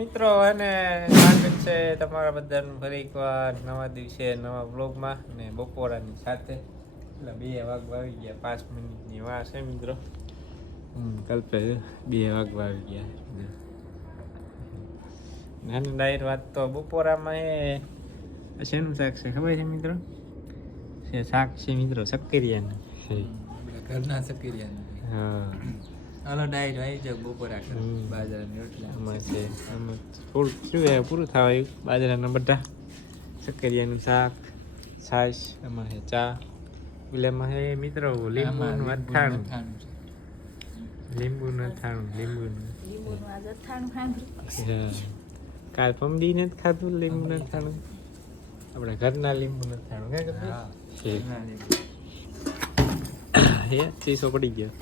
મિત્રો અને સ્વાગત છે તમારા બધાનું ફરી એકવાર નવા દિવસે નવા બ્લોગમાં ને બપોરાની સાથે એટલે 2 વાગવા આવી ગયા 5 મિનિટની વાર છે મિત્રો. કલ્પે 2 વાગવા આવી ગયા. નાની ડાયર વાત તો બપોરામાં એ શેનું શાક છે ખબર છે મિત્રો? શાક છે મિત્રો શક્કરિયાનું. ઘરના શક્કરિયાનું. હા હાલો ડાયટ આવી જાવ બપોરા બાજરાની રોટલા આમાં છે આમાં થોડું શું છે પૂરું થવા આવ્યું બાજરાના બધા શક્કરિયાનું શાક છાશ એમાં છે ચા પેલામાં છે મિત્રો લીંબુનું અથાણું કાલ પમદી ને જ ખાધું લીંબુનું અથાણું આપણે ઘરના લીંબુનું અથાણું હે ચીસો પડી ગયો.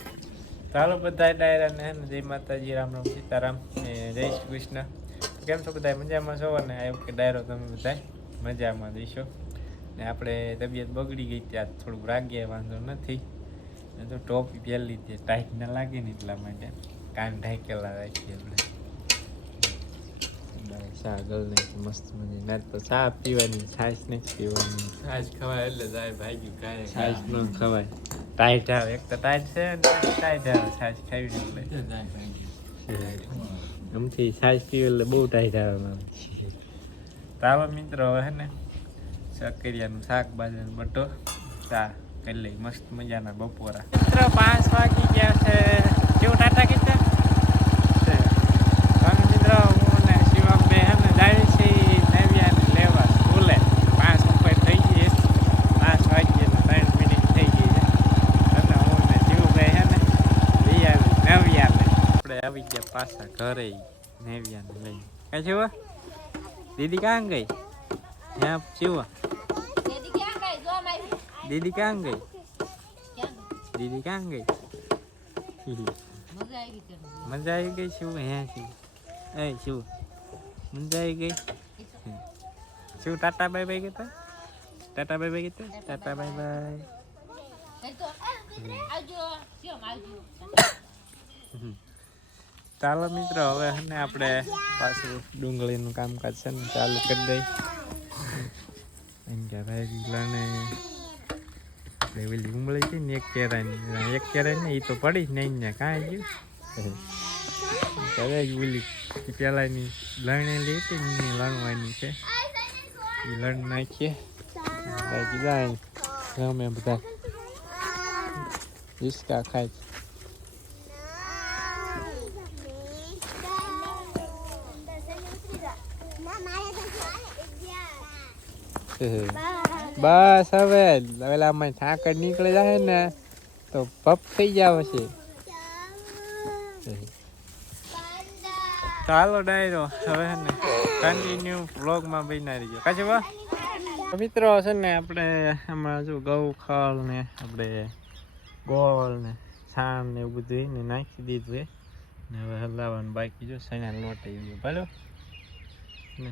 ચાલો બધા ડાયરાને હે ને જય માતાજી રામ રામ સીતારામ ને જય શ્રી કૃષ્ણ. કેમ છો બધા મજામાં છો ને? આવ્યો કે ડાયરો તમે બધા મજામાં દઈશો ને આપણે તબિયત બગડી ગઈ ત્યાં થોડુંક રાગીએ વાંધો નથી ને તો ટોપી પહેરી લીધી ટાઈટ ના લાગે ને એટલા માટે કાન ઢાંકેલા રાખીએ આપણે. ચા ગલ નાખી મસ્ત મજા ના તો ચા પીવાની છાશ નથી પીવાની. છાશ ખવાય એટલે જાય ભાગ્યું કાંઈ છાશ ન ખવાય ટાઈટ આવે એક તો ટાઈટ છે ને ટાઈટ આવે છાશ ખાવી એટલે એમથી છાશ પીવે એટલે બહુ ટાઈટ આવે મારે. તાવ મિત્રો હવે હે ને શક્કરિયાનું શાક બાજરાનો બટો ચા કરી લઈ મસ્ત મજાના બપોરા. મિત્રો 5 વાગી ગયા છે. કેવું ટાટા કીધા મિત્રો હું ને શિવમ બે હે ને જાય છે નવ્યાને લેવા સ્કૂલે. 5 ઉપર થઈ ગઈ 5 વાગ્યે 3 મિનિટ થઈ ગઈ છે એટલે હું ને શિવભાઈ હે ને નવ્યાને આપણે આવી ગયા પાછા ઘરે નવ્યાને લઈ. કઈ છે દીદી ક્યાં ગઈ? ત્યાં શિવ દીદી ક્યાં ગઈ? દીદી ક્યાં ગઈ? મજા આવી ગઈ શિવ? હે શિવ એ શિવ મજા આવી ગઈ? શિવ ટાટા બાય બાય કહેતા? ટાટા બાય બાય કહેતા? Tata bye bye. ચાલો મિત્રો હવે ને આપણે પાછું ડુંગળીનું કામકાજ છે ને ચાલુ કરી દઈ. ભાઈ લણે પેલી ઉમળી છે ને એક કેરાની ને એ તો પડી જ નહીં ને કાંઈ ગયું ત્યારે ઓલી પેલાની લણેલી હતી ને લણવાની છે એ લણ નાખીએ બાકી જાય ગમે બધા હિસકા ખાય. બસ હવે પેલામાં ઠાકર નીકળી જાય ને તો પપ થઈ જાવ છે. ચાલો ડાયરો હવે ને કન્ટિન્યુ વ્લોગમાં બનાવી રહીજો કાચે વા મિત્રો છે ને આપણે હમણાં જો ઘઉં ખળ ને આપણે ગોળ ને છાણ ને એવું બધું ને નાખી દીધું ને હવે હલાવવાનું બાકી જો સણા લોટ આવી ગયો ભલો ને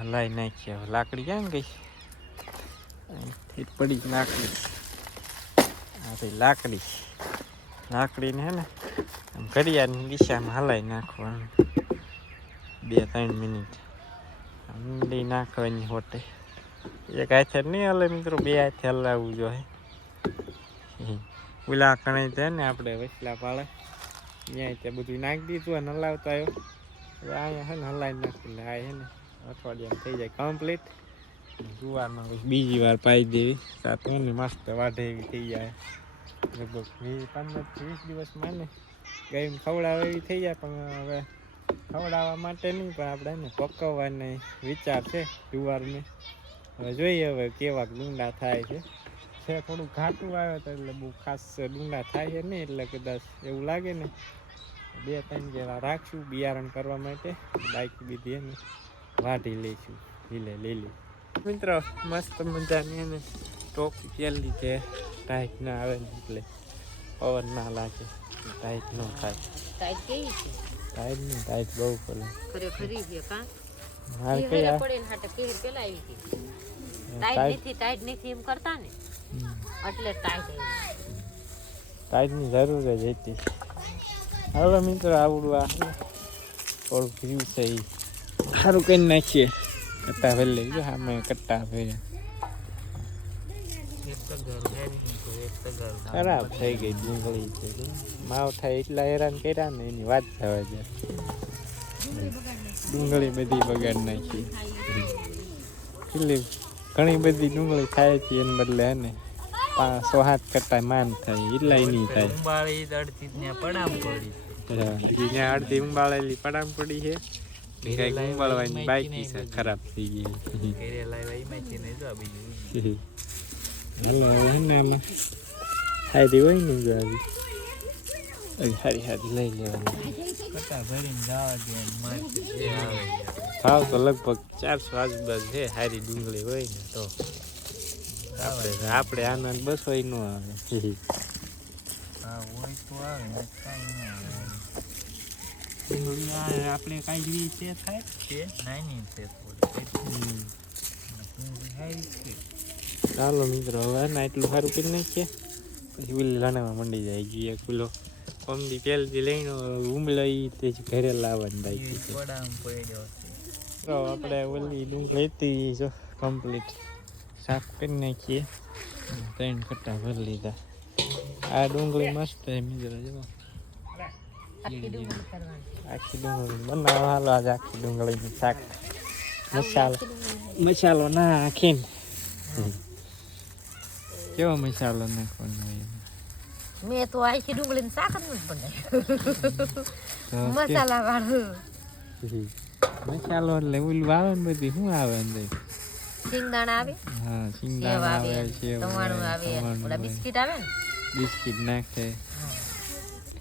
હલાઈ નાખીએ. હવે લાકડી ક્યાં ગઈ? પડી લાકડી લાકડીને હે ને આમ ઘડિયાળની દિશામાં હલાઈ નાખવાનું 2-3 મિનિટ ઊંડી નાખવાની હોટે. એક હાથે નહીં હલે મિત્રો 2 હાથે હલાવવું જોઈએ. ઓલા કણે છે ને આપણે વસલા પાડે ત્યાં ત્યાં બધું નાખી દીધું અને હલાવતા આવ્યો. હવે અહીંયા છે ને હલાવી નાખી એટલે આ છે ને અઠવાડિયામાં થઈ જાય કમ્પ્લીટ. જુવારમાં પછી બીજી વાર પાઈ દેવી સાથે ને મસ્ત વાઢે એવી થઈ જાય લગભગ 15-20 દિવસમાં ને ગાયને ખવડાવવા એવી થઈ જાય. પણ હવે ખવડાવવા માટે નહીં પણ આપણે ને પકવવાનો વિચાર છે જુવારને. હવે જોઈએ હવે કેવા ડુંડા થાય છે. થોડું ઘાટું આવે તો એટલે બહુ ખાસ ડુંડા થાય છે નહીં એટલે કદાચ એવું લાગે ને 2-3 જેવા રાખશું બિયારણ કરવા માટે. બાકી બીધી એને વાઢી લઈશું લીલી. મિત્રો મસ્ત મજાની એને ટોપી પહેરી છે ટાઈટ ના આવે ને એટલે પવન ના લાગે ટાઈટ ન થાય. ટાઈટ કેવી છે? ટાઈટ નહીં ટાઈટ બહુ પડે ખરી છે કા મારે કઈ પડે ને હાટે પહેર પેલા આવી ગઈ ટાઈટ નથી એમ કરતા ને એટલે ટાઈટ ની જરૂર જ હતી. હવે મિત્રો આવડું આ થોડું રહ્યું છે એ સારું કરી નાખીએ કટ્ટા ભરી લઈ જો સામે કટ્ટા ભર્યા ખરાબ થઈ ગઈ ડુંગળી છે માવઠા એટલા હેરાન કર્યા ને એની વાત થવા જાય ડુંગળી બધી બગાડ નાખી કેટલી ઘણી બધી ડુંગળી થાય છે એને બદલે હે ને 500-7 કટ્ટા માન થાય એટલા નહીં થાય ત્યાં અડધી ઉંબાળેલી પડામ પડી છે કઈક ઉંબાળવાની બાકી છે ખરાબ થઈ ગઈ હાલો હવે ને આમાં હારી હોય ને જો આવી હારી લઈ લેવાની ભાવ તો લગભગ 400 આજુબાજુ છે હારી ડુંગળી હોય ને તો આપણે આનંદ બસ હોય ન આવે આપણે કાઢવી તે થાય ચાલો મિત્રો હવે ને એટલું સારું કરી નાખીએ પછી ઉલી લાણામાં મંડી જાય ગઈ 1 કિલો કમદી પહેલથી લઈને ઉમલા તે જ ઘરે લાવવાની બાકી છે તો આપણે ઓલી ડુંગળી હતી જો કમ્પ્લીટ સાફ કરી નાખીએ 3 કટ્ટા ભરી લીધા આ ડુંગળી મસ્ત છે મિત્રો જો આખી ડુંગળી બનાવો હાલો આજે આખી ડુંગળીનું શાક મસાલો નાખીને કેવો મસાલો નાખવાનો હોય મેં તો આખી ડુંગળીનું શાક જ નથી બનાવ્યું મસાલા વાળું મસાલો એટલે ઓલું આવે ને બધી શું આવે અંદર સિંગદાણા આવે હા સિંગદાણા આવે સેવ ટમાટું આવે ઓલા બિસ્કિટ આવે ને બિસ્કિટ નાખે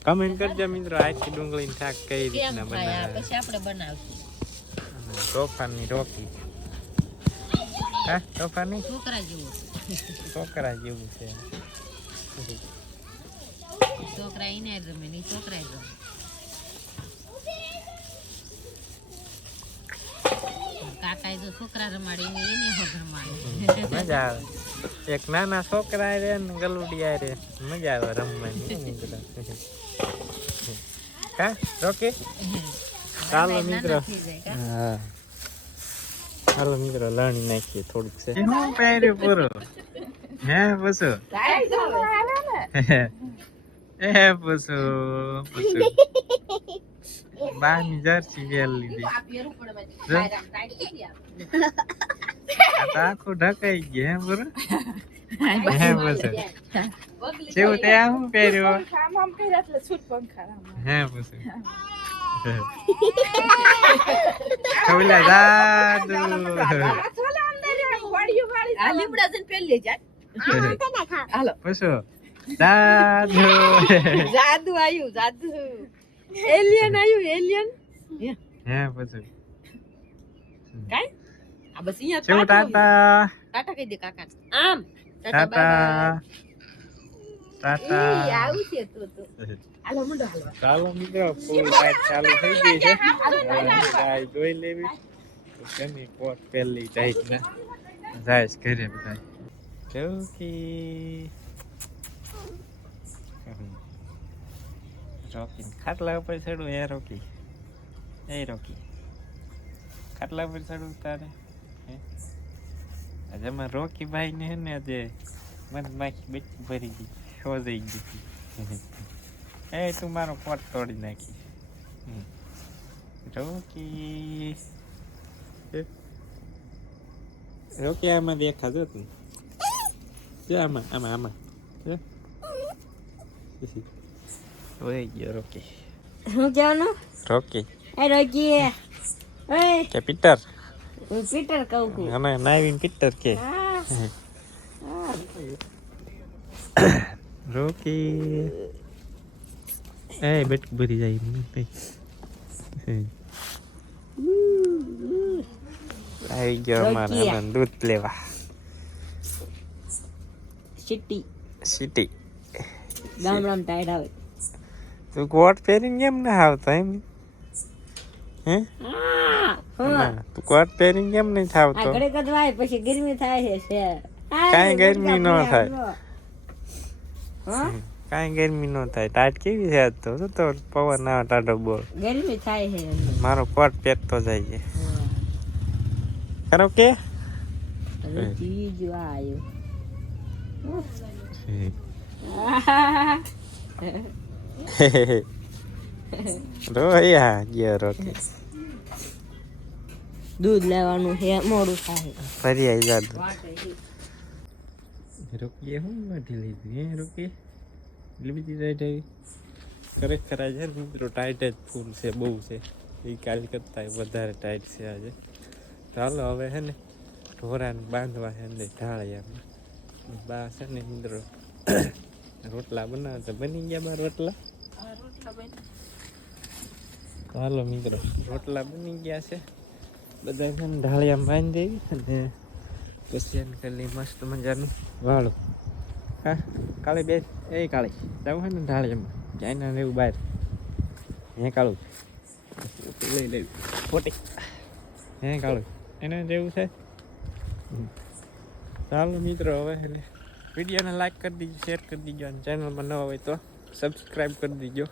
કમેન્ટ કરજો મિત્રો આખી ડુંગળીનું શાક કઈ રીતના બનાવે પછી આપણે બનાવશું તોફાનની રોકી હા તોફાની છોકરા જેવું છે છોકરા એને રમે નહીં છોકરા રમે કાકા તો છોકરા રમાડે એને રમાડે મજા આવે એક નાના છોકરા રે ને ગલુડિયા રે મજા આવે રમવાની મિત્રો હા રોકે ચાલો મિત્રો હા ચાલો મિત્રો લણી નાખીએ થોડુંક છે હું પહેર્યું પૂરું હે પૂછો પૂછો બાની જર્સી વેલ લીધી આખું ઢકાઈ ગયું હે પૂરું હે પૂછો જેવું તે આ હું પહેર્યું હે પૂછો ખોલા જાદુ પૂછો જાદુ જાદુ આવ્યું જાદુ એલિયન આવ્યું એલિયન હે પૂછો કાઈ આ બસ અહીંયા ચેવું ટાટા ટાટા કહી દે કાકા આમ ટાટા ટાટા આવું છે તો હાલો મુંડો હાલો ચાલો મિત્રો ફૂલ લાઈટ ચાલુ થઈ ગઈ છે ગાય જોઈ લેવી તો કેની કોટ પહેલી ટાઈટ ના જાય ઘરે બધા ચોકી રોકી ખાટલા ઉપર ચડું એ રોકી ખાટલા ઉપર ચડું તારે આજે અમાર રોકી ભાઈ ને હે ને આજે મન માખી બેટી ભરી ગઈ શોધાઈ ગઈ એ તું મારો કોટ તોડી નાખી રોકી આમાં દેખા જો તું જો આમાં ઓય ગયો રોકી હું કહેવાનું રોકી એ રોકી એ કે પીટર પીટર કહું છું અમે નાવીન પીટર કે રોકી એ બેટ ભરી જાય આવી ગયો અમારે દૂધ લેવા સિટી ગામડામાં ટાઈડ આવે તું કોટ પહેરીને કેમ ના આવતા એમ હે તું કોટ પહેરીને કેમ નહીં થાવતો ઘરે કદવાય પછી ગરમી થાય છે કાંઈ ગરમી ન થાય કાંઈ ગરમી ન થાય ટાઈટ કેવી છે આજ તો પવન આવે ટાઢો બોલ ગરમી થાય છે મારો કોટ પહેરતો જાય છે ખરો કે જીજો આયો રોયા ગયો રોકે દૂધ લેવાનું છે મોડું થાય ફરી આવી જાતું રોકીએ હું નથી લીધું હે રોકી લીધી ટાઈટ આવી ખરેખર આજે મિત્રો ટાઈટ જ ફૂલ છે બહુ છે એ કાલ કરતા વધારે ટાઈટ છે આજે ચાલો હવે હે ને ઢોરાને બાંધવા છે અંદર ઢાળિયામાં બા છે ને મિત્રો રોટલા બનાવતા બની ગયા બાર રોટલા ચાલો મિત્રો રોટલા બની ગયા છે બધા છે ને ઢાળિયામાં બાંધી દેવી અને પછી એને કરી મસ્ત મજાનું વાળું હા કાળી બે એ કાળી જવું હોય ને ઢાળિયામાં જાય ને રહેવું બહાર હે કાળું લઈ લેવું ખોટી હે કાળું એને જેવું છે ચાલો મિત્રો હવે એટલે વિડીયોને લાઈક કરી દીજો શેર કરી દીજો અને ચેનલમાં ન હોય તો સબસ્ક્રાઈબ કરી દીજો